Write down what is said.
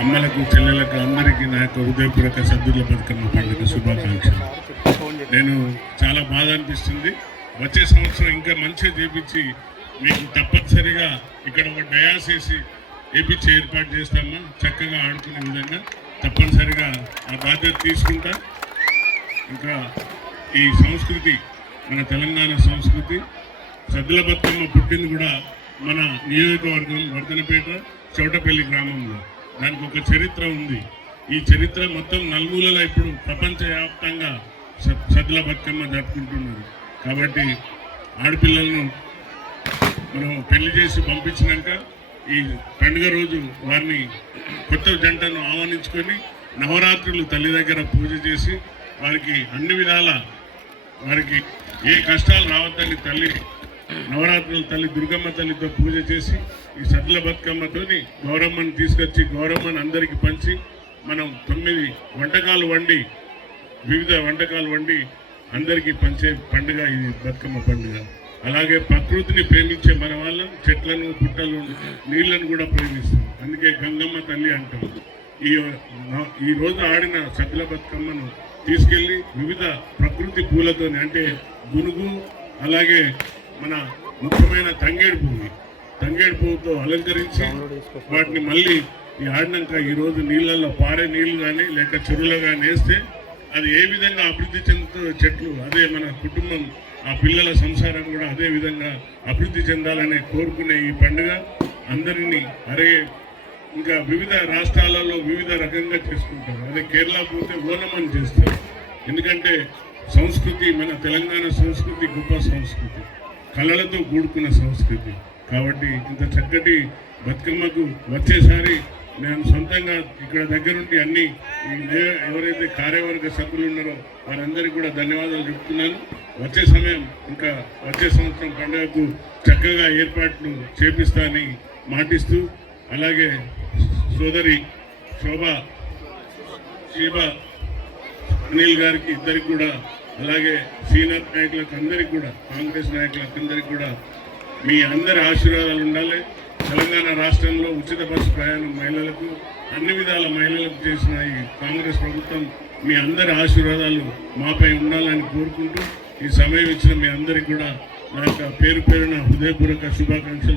అమ్మలకు చెల్లెలకు అందరికీ నా యొక్క హృదయపూర్వక సద్దుల బతుకమ్మ పండుగ శుభాకాంక్షలు. నేను చాలా బాధ అనిపిస్తుంది. వచ్చే సంవత్సరం ఇంకా మంచిగా చేపించి మీకు తప్పనిసరిగా ఇక్కడ ఒక డయాస్ వేసి వేపించి ఏర్పాటు చేస్తామా, చక్కగా ఆడుకునే విధంగా తప్పనిసరిగా ఆ బాధ్యత తీసుకుంటా. ఇంకా ఈ సంస్కృతి మన తెలంగాణ సంస్కృతి, సద్దుల బతుకమ్మ పుట్టింది కూడా మన నియోజకవర్గం వర్ధనపేట చౌటపల్లి గ్రామంలో. దానికి ఒక చరిత్ర ఉంది. ఈ చరిత్ర మొత్తం నలుమూలలో ఇప్పుడు ప్రపంచవ్యాప్తంగా సద్దుల బతుకమ్మ జరుపుకుంటున్నారు. కాబట్టి ఆడపిల్లలను మనం పెళ్లి చేసి పంపించినాక ఈ పండుగ రోజు వారిని కొత్త జంటను ఆహ్వానించుకొని నవరాత్రులు తల్లి దగ్గర పూజ చేసి వారికి అన్ని విధాల వారికి ఏ కష్టాలు రావద్దని తల్లి నవరాత్రులు తల్లి దుర్గమ్మ తల్లితో పూజ చేసి ఈ సద్దుల బతుకమ్మతోని గౌరమ్మను తీసుకొచ్చి గౌరమ్మను అందరికీ పంచి మనం 9 వంటకాలు వండి వివిధ వంటకాలు వండి అందరికీ పంచే పండుగ ఈ బతుకమ్మ పండుగ. అలాగే ప్రకృతిని ప్రేమించే మన వాళ్ళం చెట్లను పుట్టలు నీళ్లను కూడా ప్రేమిస్తాం. అందుకే గంగమ్మ తల్లి అంటాం. ఈ రోజు ఆడిన సద్దుల బతుకమ్మను తీసుకెళ్ళి వివిధ ప్రకృతి పూలతోని అంటే గునుగు, అలాగే మన ముఖ్యమైన తంగేడు పువ్వుతో అలంకరించి వాటిని మళ్ళీ ఈ ఆడినాక ఈరోజు నీళ్ళల్లో పారే నీళ్లు కానీ లేక చెరువులో కానీ వేస్తే అది ఏ విధంగా అభివృద్ధి చెందుతుందో చెట్లు, అదే మన కుటుంబం ఆ పిల్లల సంసారం కూడా అదే విధంగా అభివృద్ధి చెందాలని కోరుకునే ఈ పండుగ అందరినీ ఇంకా వివిధ రాష్ట్రాలలో వివిధ రకంగా చేసుకుంటారు. అదే కేరళ పోతే ఓనం అని చేస్తారు. ఎందుకంటే సంస్కృతి మన తెలంగాణ సంస్కృతి గొప్ప సంస్కృతి, కళలతో కూడుకున్న సంస్కృతి. కాబట్టి ఇంత చక్కటి బతుకమ్మకు వచ్చేసారి నేను సొంతంగా ఇక్కడ దగ్గరుండి అన్ని ఎవరైతే కార్యవర్గ సభ్యులు ఉన్నారో వారందరికీ కూడా ధన్యవాదాలు చెప్తున్నాను. వచ్చే సమయం ఇంకా వచ్చే సంవత్సరం పండుగకు చక్కగా ఏర్పాట్లు చేపిస్తానని మాటిస్తూ, అలాగే సోదరి శీబ అనిల్ గారికి ఇద్దరికి కూడా, అలాగే సీనియర్ నాయకులకు అందరికీ కూడా, కాంగ్రెస్ నాయకులకు అందరికీ కూడా మీ అందరి ఆశీర్వాదాలు ఉండాలి. తెలంగాణ రాష్ట్రంలో ఉచిత బస్సు ప్రయాణం మహిళలకు అన్ని విధాల మహిళలకు చేసిన ఈ కాంగ్రెస్ ప్రభుత్వం మీ అందరి ఆశీర్వాదాలు మాపై ఉండాలని కోరుకుంటూ ఈ సమయం ఇచ్చిన మీ అందరికీ కూడా నా యొక్క పేరున హృదయపూర్వక శుభాకాంక్షలు.